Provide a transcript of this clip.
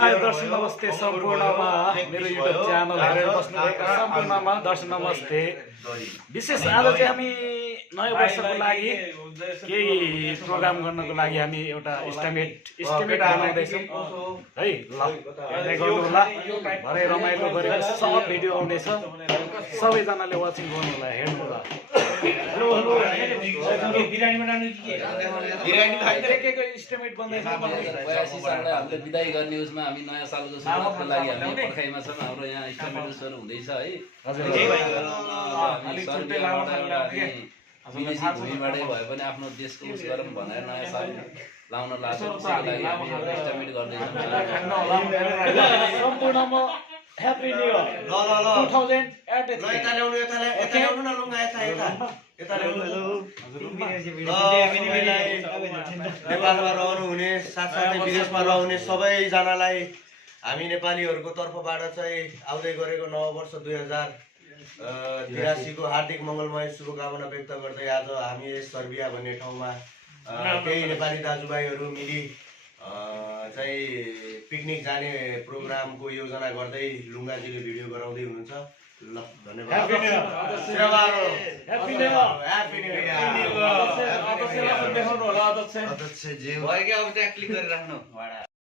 हाय दर्शक नमस्ते सम्पूर्णमा मेरो युट्युब च्यानल हेरेर बस्नुभएको सम्पूर्णमा दर्शक नमस्ते। विशेष आज चाहिँ हामी नयाँ वर्षको लागि केही प्रोग्राम गर्नको लागि हामी एउटा एस्टिमेट बनाउँदैछौँ है। ल हेर्दै गर्नु होला, भरे रमाइलो गरेर सब भिडियो आउँदैछ, सबैजनाले वाचिङ गर्नु होला, हेर्नु होला। हेलो हेलो बिरानी बनाउनु के बिरानी खाइरहेको एस्टिमेट बन्दैछ। 82 साललाई हामीले बिदाई गर्ने उसमा हामी नयाँ सालको सुरुवातको लागि हामी पर्खाइमा छौँ। हाम्रो यहाँ एस्टिमेटहरू हुँदैछ है। विदेशी भूमिबाटै भए पनि आफ्नो देशको उस गरौँ भनेर नयाँ साल लाउन लाग्छौँ। त्यसको लागि हामी एउटा एस्टिमेट गर्दैछौँ। सम्पूर्णमा ह्यापी न्यू इयर 2023। यता ल्याउनु न लुङ्गा यता ल्याउनु। नेपालमा रहनुहुने साथसाथै विदेशमा रहने सबैजनालाई हामी नेपालीहरूको तर्फबाट चाहिँ आउँदै गरेको नववर्ष 2083 को हार्दिक मङ्गलमय शुभकामना व्यक्त गर्दै आज हामी यस सर्बिया भन्ने ठाउँमा केही नेपाली दाजुभाइहरू मिली चाहिँ पिकनिक जाने प्रोग्रामको योजना गर्दै लुङ्गाजीले भिडियो गराउँदै हुनुहुन्छ। ल धन्यवाद। देखाउनु होला अध्यक्ष। अध्यक्ष जे भयो कि अब त्यहाँ क्लिक गरेर राख्नु।